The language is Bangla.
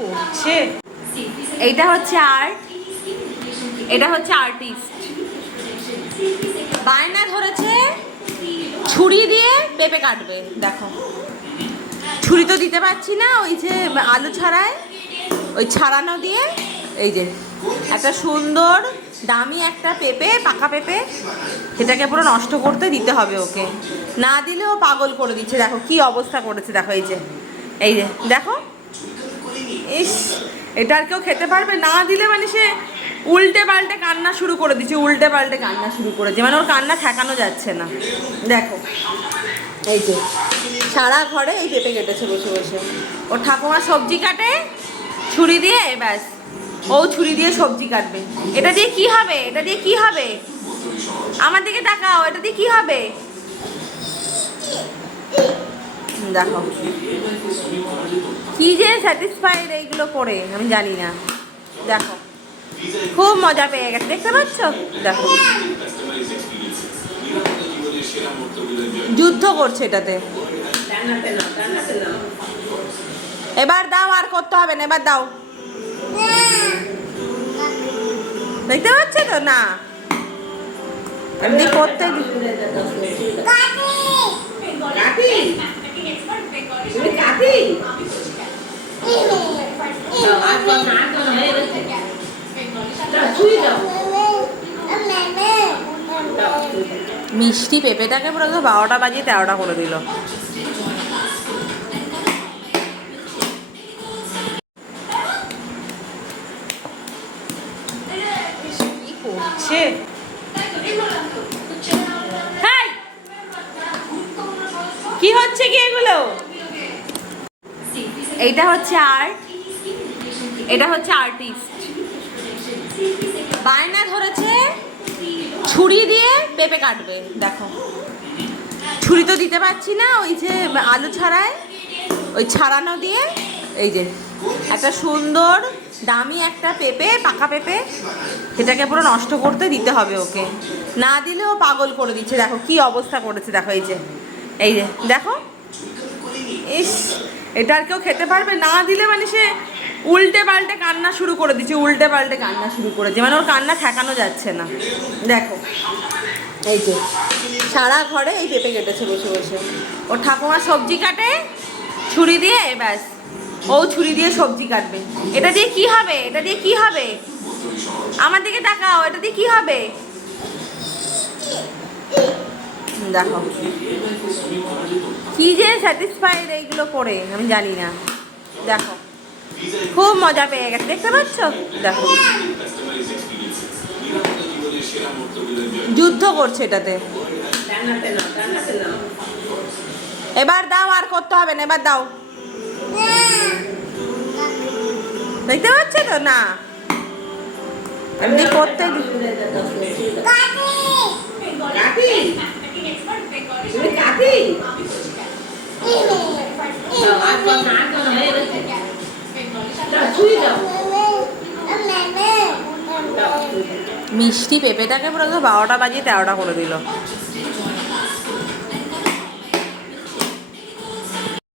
করছে। এইটা হচ্ছে আর্ট, এটা হচ্ছে আর্টিস্ট। বায়না ধরেছে ছুরি দিয়ে পেঁপে কাটবে। দেখো ছুরি তো দিতে পারছি না, ওই যে আলু ছাড়ায় ওই ছাড়ানো দিয়ে এই যে একটা সুন্দর দামি একটা পেঁপে, পাকা পেঁপে, সেটাকে পুরো নষ্ট করতে দিতে হবে ওকে, না দিলে ও পাগল করে দিচ্ছে। দেখো কি অবস্থা করেছে, দেখো এই যে দেখো, ইস এটা আর কেউ খেতে পারবে না দিলে, মানে সে উল্টে পাল্টে কান্না শুরু করে দিচ্ছে, উল্টে পাল্টে কান্না শুরু করেছে, মানে ওর কান্না ঠেকানো যাচ্ছে না। দেখো এই যে সারা ঘরে এই পেঁপে কেটেছে বসে বসে, ওর ঠাকুমা সবজি কাটে ছুরি দিয়ে, ব্যাস ও ছুরি দিয়ে সবজি কাটবে। এটা দিয়ে কি হবে, এটা দিয়ে কি হবে, আমার দিকে তাকাও, এটা দিয়ে কি হবে? দেখো কি যে স্যাটিসফাইড এইগুলো করে আমি জানি না। দেখো খুব মজা পেয়ে গেছে, দেখতে পাচ্ছ? দেখো যুদ্ধ করছে এটাতে। এবার দাও, আর করতে হবে না, এবার দাও। দেখতে পাচ্ছ তো? না এমনি করতে মিষ্টি পেঁপেটাকে পুরো 12টা বাজিয়ে 13টা করে দিল। কি করছে? কি হচ্ছে কি এগুলো? এইটা হচ্ছে আর্ট, এটা হচ্ছে আর্টিস্ট। বায়না ধরেছে ছুরি দিয়ে পেঁপে কাটবে। দেখো ছুরি তো দিতে পারছি না, ওই যে আলু ছাড়ায় ওই ছাড়ানো দিয়ে এই যে একটা সুন্দর দামি একটা পেঁপে, পাকা পেঁপে, সেটাকে পুরো নষ্ট করতে দিতে হবে ওকে, না দিলে ও পাগল করে দিচ্ছে। দেখো কি অবস্থা করেছে, দেখো এই যে দেখো, ইস এটা আর কেউ খেতে পারবে না দিলে, মানে সে উল্টে পাল্টে কান্না শুরু করে দিচ্ছে, উল্টে পাল্টে কান্না শুরু করেছে, মানে ওর কান্না ঠেকানো যাচ্ছে না। দেখো এই যে সারা ঘরে এই পেঁপে কেটেছে বসে বসে, ওর ঠাকুমা সবজি কাটে ছুরি দিয়ে, ব্যাস ও ছুরি দিয়ে সবজি কাটবে। এটা দিয়ে কি হবে, এটা দিয়ে কি হবে, আমার দিকে তাকাও, এটা দিয়ে কি হবে? দেখো কি যে স্যাটিসফাইড এইগুলো করে আমি জানি না। দেখো খুব মজা পেয়ে গেছে, দেখতে পাচ্ছ? দেখো যুদ্ধ করছে এটাতে। এবার দাও, আর করতে হবে না, এবার দাও। দেখতে পাচ্ছ তো? না এমনি করতে মিষ্টি পেঁপেটাকে পুরো 12টা বাজিয়ে 13টা করে দিল।